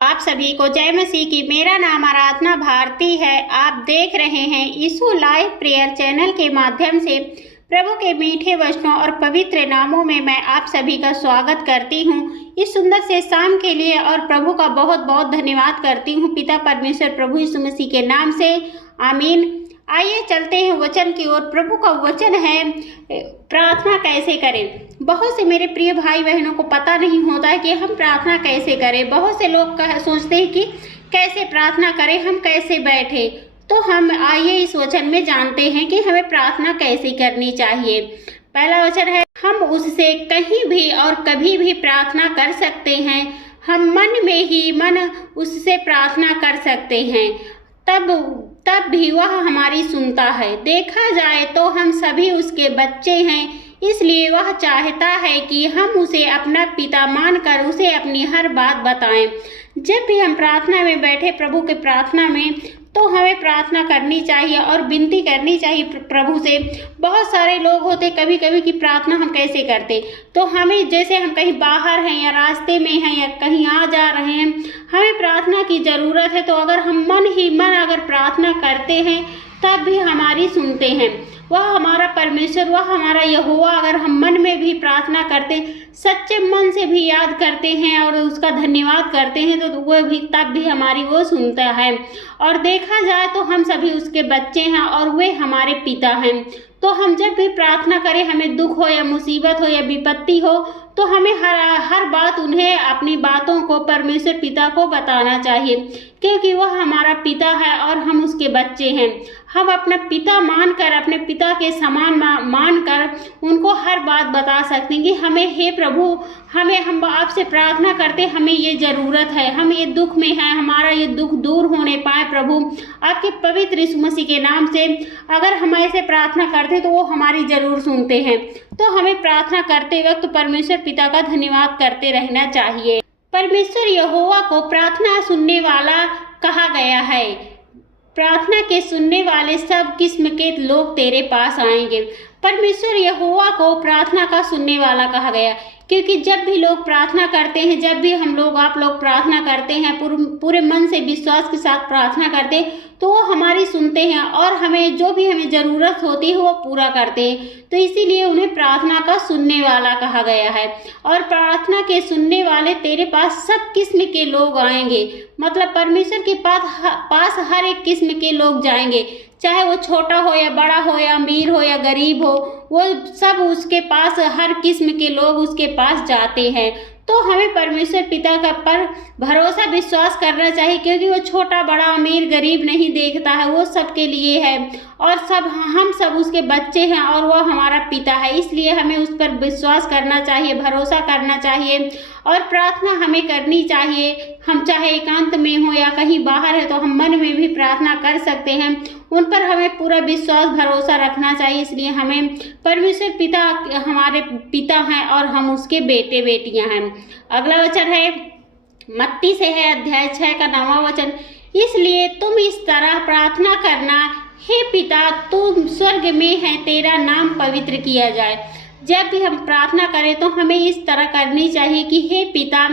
आप सभी को जय मसीह की। मेरा नाम आराधना भारती है। आप देख रहे हैं यीशु लाइव प्रेयर चैनल के माध्यम से। प्रभु के मीठे वचनों और पवित्र नामों में मैं आप सभी का स्वागत करती हूँ इस सुंदर से शाम के लिए, और प्रभु का बहुत बहुत धन्यवाद करती हूँ पिता परमेश्वर प्रभु यीशु मसीह के नाम से, आमीन। आइए चलते हैं वचन की ओर। प्रभु का वचन है प्रार्थना कैसे करें। बहुत से मेरे प्रिय भाई बहनों को पता नहीं होता है कि हम प्रार्थना कैसे करें। बहुत से लोग सोचते हैं कि कैसे प्रार्थना करें, हम कैसे बैठे। तो हम आइए इस वचन में जानते हैं कि हमें प्रार्थना कैसे करनी चाहिए। पहला वचन है, हम उससे कहीं भी और कभी भी प्रार्थना कर सकते हैं। हम मन में ही मन उससे प्रार्थना कर सकते हैं, तब भी वह हमारी सुनता है। देखा जाए तो हम सभी उसके बच्चे हैं, इसलिए वह चाहता है कि हम उसे अपना पिता मानकर उसे अपनी हर बात बताएं। जब भी हम प्रार्थना में बैठे प्रभु के प्रार्थना में, तो हमें प्रार्थना करनी चाहिए और विनती करनी चाहिए प्रभु से। बहुत सारे लोग होते कभी कभी कि प्रार्थना हम कैसे करते, तो हमें जैसे हम कहीं बाहर हैं या रास्ते में हैं या कहीं आ जा रहे हैं, हमें प्रार्थना की ज़रूरत है। तो अगर हम मन ही मन अगर प्रार्थना करते हैं तब भी हमारी सुनते हैं। वह हमारा परमेश्वर, वह हमारा यहोवा, अगर हम मन में भी प्रार्थना करते, सच्चे मन से भी याद करते हैं और उसका धन्यवाद करते हैं, तो वह भी तब भी हमारी वो सुनता है। और देखा जाए तो हम सभी उसके बच्चे हैं और वे हमारे पिता हैं। तो हम जब भी प्रार्थना करें, हमें दुख हो या मुसीबत हो या विपत्ति हो, तो हमें हर बात उन्हें अपनी बातों को परमेश्वर पिता को बताना चाहिए, क्योंकि वह हमारा पिता है और हम उसके बच्चे हैं। हम अपना पिता मानकर, अपने पिता के समान मानकर उनको हर बात बता सकते हैं कि हमें, हे प्रभु, हम आपसे प्रार्थना करते, हमें ये ज़रूरत है, हम ये दुख में हैं, हमारा ये दुख दूर होने पाए प्रभु आपके पवित्र यीशु मसीह के नाम से। अगर हम ऐसे प्रार्थना करते तो वो हमारी ज़रूर सुनते हैं। तो हमें प्रार्थना करते वक्त परमेश्वर पिता का धन्यवाद करते रहना चाहिए। परमेश्वर यहोवा को प्रार्थना सुनने वाला कहा गया है। प्रार्थना के सुनने वाले सब किस्म के लोग तेरे पास आएंगे। परमेश्वर यहोवा को प्रार्थना का सुनने वाला कहा गया, क्योंकि जब भी लोग प्रार्थना करते हैं, जब भी आप लोग प्रार्थना करते हैं, पूरे मन से विश्वास के साथ प्रार्थना करते हैं, तो वो हमारी सुनते हैं और हमें जो भी हमें ज़रूरत होती है वो पूरा करते हैं। तो इसीलिए उन्हें प्रार्थना का सुनने वाला कहा गया है। और प्रार्थना के सुनने वाले तेरे पास सब किस्म के लोग आएंगे, मतलब परमेश्वर के पास हर एक किस्म के लोग जाएंगे, चाहे वो छोटा हो या बड़ा हो या अमीर हो या गरीब हो, वो सब उसके पास, हर किस्म के लोग उसके पास जाते हैं। तो हमें परमेश्वर पिता का पर भरोसा विश्वास करना चाहिए, क्योंकि वो छोटा बड़ा अमीर गरीब नहीं देखता है, वो सबके लिए है और हम सब उसके बच्चे हैं और वह हमारा पिता है। इसलिए हमें उस पर विश्वास करना चाहिए, भरोसा करना चाहिए और प्रार्थना हमें करनी चाहिए। हम चाहे एकांत में हो या कहीं बाहर है, तो हम मन में भी प्रार्थना कर सकते हैं। उन पर हमें पूरा विश्वास भरोसा रखना चाहिए। इसलिए हमें परमेश्वर पिता हमारे पिता हैं और हम उसके बेटे बेटियां हैं। अगला वचन है, मत्ती से है, अध्याय 6 का 9वां वचन। इसलिए तुम इस तरह प्रार्थना करना, हे पिता तुम स्वर्ग में है, तेरा नाम पवित्र किया जाए। जब भी हम प्रार्थना करें तो हमें इस तरह करनी चाहिए कि हे पिता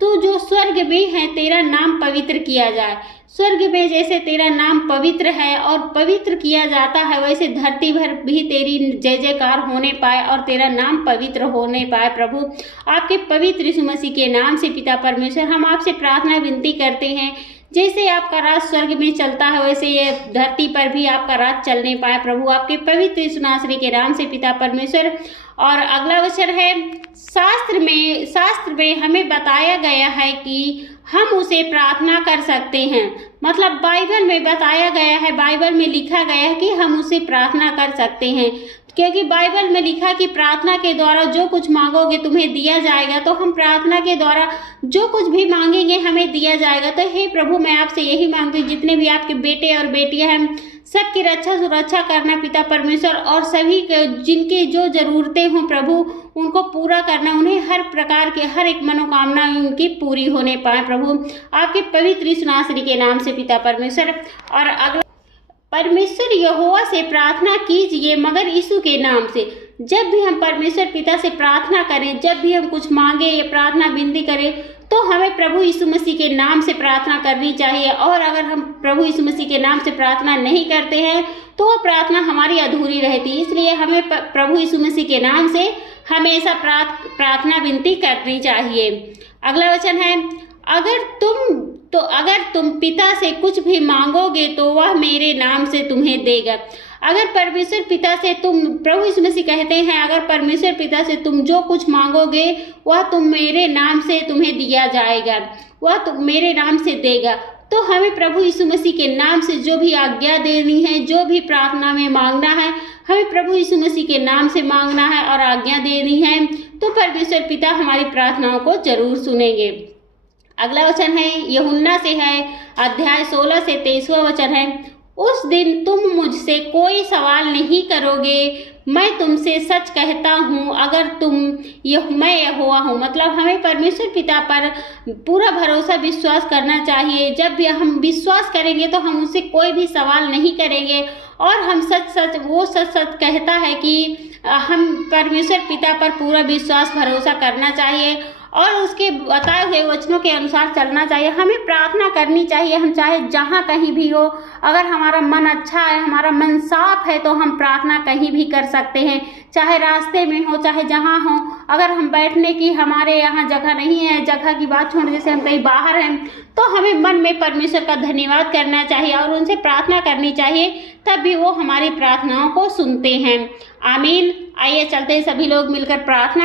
तू जो स्वर्ग में है, तेरा नाम पवित्र किया जाए। स्वर्ग में जैसे तेरा नाम पवित्र है और पवित्र किया जाता है, वैसे धरती भर भी तेरी जय जयकार होने पाए और तेरा नाम पवित्र होने पाए। प्रभु आपके पवित्र यीशु मसीह के नाम से पिता परमेश्वर, हम आपसे प्रार्थना विनती करते हैं, जैसे आपका राज स्वर्ग में चलता है, वैसे ये धरती पर भी आपका राज चलने पाए प्रभु आपके पवित्र यीशु नासरी के नाम से पिता परमेश्वर। और अगला वचन है, शास्त्र में हमें बताया गया है कि हम उसे प्रार्थना कर सकते हैं। मतलब बाइबल में बताया गया है, बाइबल में लिखा गया है कि हम उसे प्रार्थना कर सकते हैं, क्योंकि बाइबल में लिखा कि प्रार्थना के द्वारा जो कुछ मांगोगे तुम्हें दिया जाएगा। तो हम प्रार्थना के द्वारा जो कुछ भी मांगेंगे हमें दिया जाएगा। तो हे प्रभु, मैं आपसे यही मांगती हूँ, जितने भी आपके बेटे और बेटियां हैं, सबकी रक्षा सुरक्षा करना पिता परमेश्वर, और सभी जिनकी जो ज़रूरतें हों प्रभु उनको पूरा करना, उन्हें हर प्रकार के हर एक मनोकामना उनकी पूरी होने पाए प्रभु आपके पवित्र यीशु नासरी के नाम से पिता परमेश्वर। और अगला, परमेश्वर यहोवा से प्रार्थना कीजिए मगर यीशु के नाम से। जब भी हम परमेश्वर पिता से प्रार्थना करें, जब भी हम कुछ मांगे या प्रार्थना विनती करें, तो हमें प्रभु यीशु मसीह के नाम से प्रार्थना करनी चाहिए। और अगर हम प्रभु यीशु मसीह के नाम से प्रार्थना नहीं करते हैं तो वो प्रार्थना हमारी अधूरी रहती है। इसलिए हमें प्रभु यीशु मसीह के नाम से हमेशा प्रार्थना विनती करनी चाहिए। अगला वचन है, अगर तुम पिता से कुछ भी मांगोगे तो वह मेरे नाम से तुम्हें देगा। अगर परमेश्वर पिता से प्रभु यीशु मसीह कहते हैं, अगर परमेश्वर पिता से तुम जो कुछ मांगोगे वह तुम मेरे नाम से तुम्हें दिया जाएगा, वह तुम मेरे नाम से देगा। तो हमें प्रभु यीशु मसीह के नाम से जो भी आज्ञा देनी है, जो भी प्रार्थना में मांगना है, हमें प्रभु यीशु मसीह के नाम से मांगना है और आज्ञा देनी है, तो परमेश्वर पिता हमारी प्रार्थनाओं को जरूर सुनेंगे। अगला वचन है यूहन्ना से है, अध्याय 16 से 23वां वचन है, उस दिन तुम मुझसे कोई सवाल नहीं करोगे, मैं तुमसे सच कहता हूँ, अगर मैं यहोवा हूँ। मतलब हमें परमेश्वर पिता पर पूरा भरोसा विश्वास करना चाहिए। जब भी हम विश्वास करेंगे तो हम उससे कोई भी सवाल नहीं करेंगे और हम सच कहता है कि हम परमेश्वर पिता पर पूरा विश्वास भरोसा करना चाहिए और उसके बताए हुए वचनों के अनुसार चलना चाहिए। हमें प्रार्थना करनी चाहिए, हम चाहे जहाँ कहीं भी हो, अगर हमारा मन अच्छा है, हमारा मन साफ है, तो हम प्रार्थना कहीं भी कर सकते हैं, चाहे रास्ते में हो, चाहे जहाँ हो। अगर हम बैठने की हमारे यहाँ जगह नहीं है, जगह की बात छोड़, जैसे हम कहीं बाहर हैं, तो हमें मन में परमेश्वर का धन्यवाद करना चाहिए और उनसे प्रार्थना करनी चाहिए, तब भी वो हमारी प्रार्थनाओं को सुनते हैं। आमीन। आइए चलते हैं सभी लोग मिलकर प्रार्थना।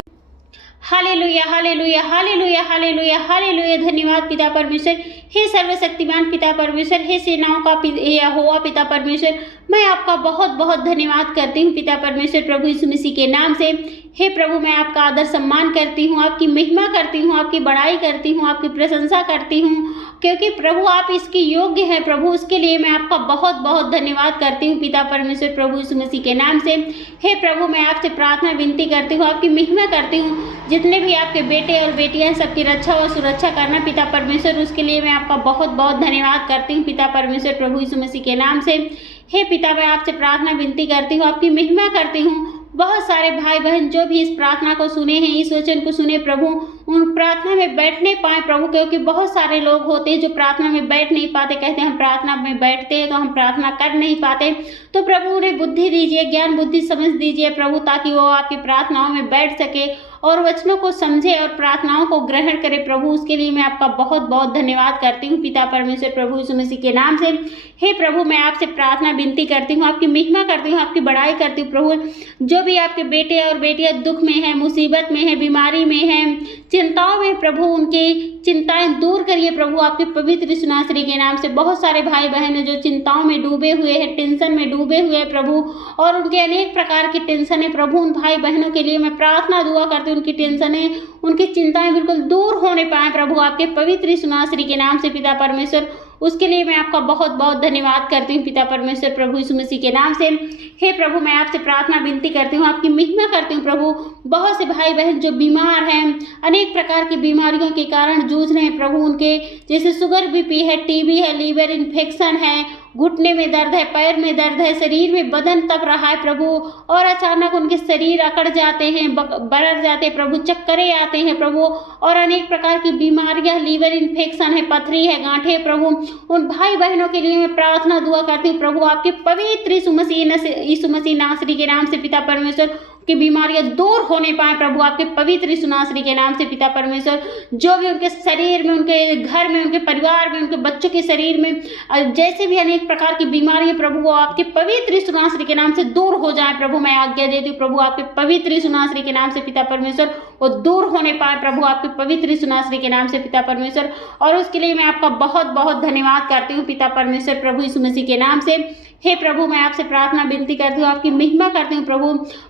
Hallelujah, hallelujah, hallelujah, hallelujah, hallelujah. धन्यवाद पिता परमेश्वर, हे सर्वशक्तिमान पिता परमेश्वर, हे सेनाओं का यहोवा पिता परमेश्वर, मैं आपका बहुत बहुत धन्यवाद करती हूँ पिता परमेश्वर, प्रभु यीशु मसीह के नाम से। हे प्रभु, मैं आपका आदर सम्मान करती हूँ, आपकी महिमा करती हूँ, आपकी बड़ाई करती हूँ, आपकी प्रशंसा करती हूँ, क्योंकि प्रभु आप इसकी योग्य है। प्रभु उसके लिए मैं आपका बहुत बहुत धन्यवाद करती हूँ पिता परमेश्वर, प्रभु यीशु मसीह के नाम से। हे प्रभु, मैं आपसे प्रार्थना विनती करती हूँ, आपकी महिमा करती हूँ, जितने भी आपके बेटे और बेटियां सबकी रक्षा और सुरक्षा करना पिता परमेश्वर, उसके लिए मैं आपका बहुत बहुत धन्यवाद करती हूँ पिता परमेश्वर, प्रभु यीशु मसीह के नाम से। हे पिता, मैं आपसे प्रार्थना विनती करती हूँ, आपकी महिमा करती हूँ। बहुत सारे भाई बहन जो भी इस प्रार्थना को सुने हैं, इस वचन को सुने, प्रभु उन प्रार्थना में बैठने पाए प्रभु, क्योंकि बहुत सारे लोग होते हैं जो प्रार्थना में बैठ नहीं पाते, कहते हैं हम प्रार्थना में बैठते हैं तो हम प्रार्थना कर नहीं पाते। तो प्रभु उन्हें बुद्धि दीजिए, ज्ञान बुद्धि समझ दीजिए प्रभु, ताकि वो आपकी प्रार्थनाओं में बैठ सके और वचनों को समझे और प्रार्थनाओं को ग्रहण करे प्रभु। उसके लिए मैं आपका बहुत बहुत धन्यवाद करती हूँ पिता परमेश्वर, प्रभु यीशु मसीह के नाम से। हे प्रभु, मैं आपसे प्रार्थना विनती करती हूँ, आपकी महिमा करती हूँ, आपकी बड़ाई करती हूँ प्रभु। जो भी आपके बेटे और बेटियां दुख में हैं, मुसीबत में हैं, बीमारी में हैं, चिंताओं में, प्रभु उनकी चिंताएं दूर करिए प्रभु, आपके पवित्र यीशु नासरी के नाम से। बहुत सारे भाई बहन हैं जो चिंताओं में डूबे हुए हैं, टेंशन में डूबे हुए हैं प्रभु, और उनके अनेक प्रकार की टेंशन है प्रभु। उन भाई बहनों के लिए मैं प्रार्थना दुआ करती हूँ, उनकी टेंशनें, उनकी चिंताएं बिल्कुल दूर होने पाए प्रभु, आपके पवित्र यीशु नासरी के नाम से पिता परमेश्वर। उसके लिए मैं आपका बहुत बहुत धन्यवाद करती हूँ पिता परमेश्वर, प्रभु यीशु मसीह के नाम से। हे प्रभु, मैं आपसे प्रार्थना विनती करती हूँ, आपकी महिमा करती हूँ प्रभु। बहुत से भाई बहन जो बीमार हैं, अनेक प्रकार की बीमारियों के कारण जूझ रहे हैं प्रभु, उनके जैसे शुगर, बीपी है, टीबी है, लीवर इन्फेक्शन है, घुटने में दर्द है, पैर में दर्द है, शरीर में बदन तप रहा है प्रभु, और अचानक उनके शरीर अकड़ जाते हैं, बढ़ जाते हैं प्रभु, चक्करे आते हैं प्रभु, और अनेक प्रकार की बीमारियां, लीवर इन्फेक्शन है, पथरी है, गांठे है प्रभु। उन भाई बहनों के लिए मैं प्रार्थना दुआ करती हूँ प्रभु, आपके पवित्र यीशु मसीह नासरी के नाम से पिता परमेश्वर, की बीमारियां दूर होने पाए प्रभु, आपके पवित्र यीशु नासरी के नाम से पिता परमेश्वर। जो भी उनके शरीर में, उनके घर में, उनके परिवार में, उनके बच्चों के शरीर में जैसे भी अनेक प्रकार की बीमारियां प्रभु, वो आपके पवित्र यीशु नासरी के नाम से दूर हो जाए प्रभु। मैं आज्ञा देती हूँ प्रभु, आपके पवित्र यीशु नासरी के नाम से पिता परमेश्वर, वो दूर होने पाए प्रभु, आपके पवित्र यीशु नासरी के नाम से पिता परमेश्वर। और उसके लिए मैं आपका बहुत बहुत धन्यवाद करती हूँ पिता परमेश्वर, प्रभु यीशु मसीह के नाम से। हे प्रभु, मैं आपसे प्रार्थना विनती करती हूँ, आपकी महिमा करती हूँ प्रभु।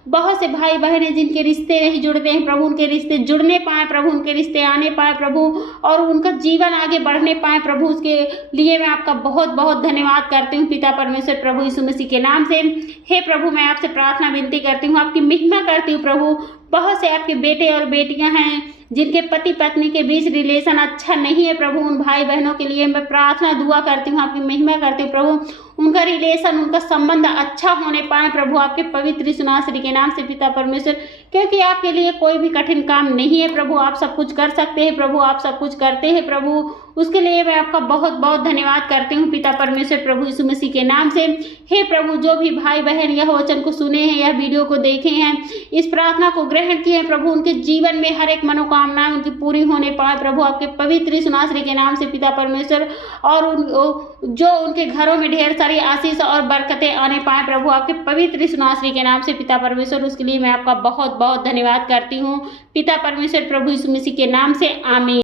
बहुत से भाई बहन हैं जिनके रिश्ते नहीं जुड़ते हैं प्रभु, उनके रिश्ते जुड़ने पाए प्रभु, उनके रिश्ते आने पाए प्रभु, और उनका जीवन आगे बढ़ने पाए प्रभु। उसके लिए मैं आपका बहुत बहुत धन्यवाद करती हूँ पिता परमेश्वर, प्रभु यीशु मसीह के नाम से। हे प्रभु, मैं आपसे प्रार्थना विनती करती हूँ, आपकी महिमा करती हूँ प्रभु। बहुत से आपके बेटे और बेटियां हैं जिनके पति पत्नी के बीच रिलेशन अच्छा नहीं है प्रभु, उन भाई बहनों के लिए मैं प्रार्थना दुआ करती हूँ, आपकी महिमा करती हूँ प्रभु, उनका रिलेशन, उनका संबंध अच्छा होने पाए प्रभु, आपके पवित्र यीशु नासरी के नाम से पिता परमेश्वर, क्योंकि आपके लिए कोई भी कठिन काम नहीं है प्रभु, आप सब कुछ कर सकते हैं प्रभु, आप सब कुछ करते हैं प्रभु, उसके लिए मैं आपका बहुत बहुत धन्यवाद करती हूँ पिता परमेश्वर प्रभु यीशु मसीह के नाम से। हे प्रभु, जो भी भाई बहन यह वचन को सुने हैं, यह वीडियो को देखे हैं, इस प्रार्थना को ग्रहण किए हैं प्रभु, उनके जीवन में हर एक मनोकामनाएं उनकी पूरी होने पाए प्रभु, आपके पवित्र यीशु नासरी के नाम से पिता परमेश्वर, और जो उनके घरों में ढेर सारी आशीष और बरकतें आने पाए प्रभु, आपके पवित्र यीशु नासरी के नाम से पिता परमेश्वर, उसके लिए मैं आपका बहुत बहुत धन्यवाद करती हूँ पिता परमेश्वर प्रभु यीशु मसीह के नाम से, आमीन।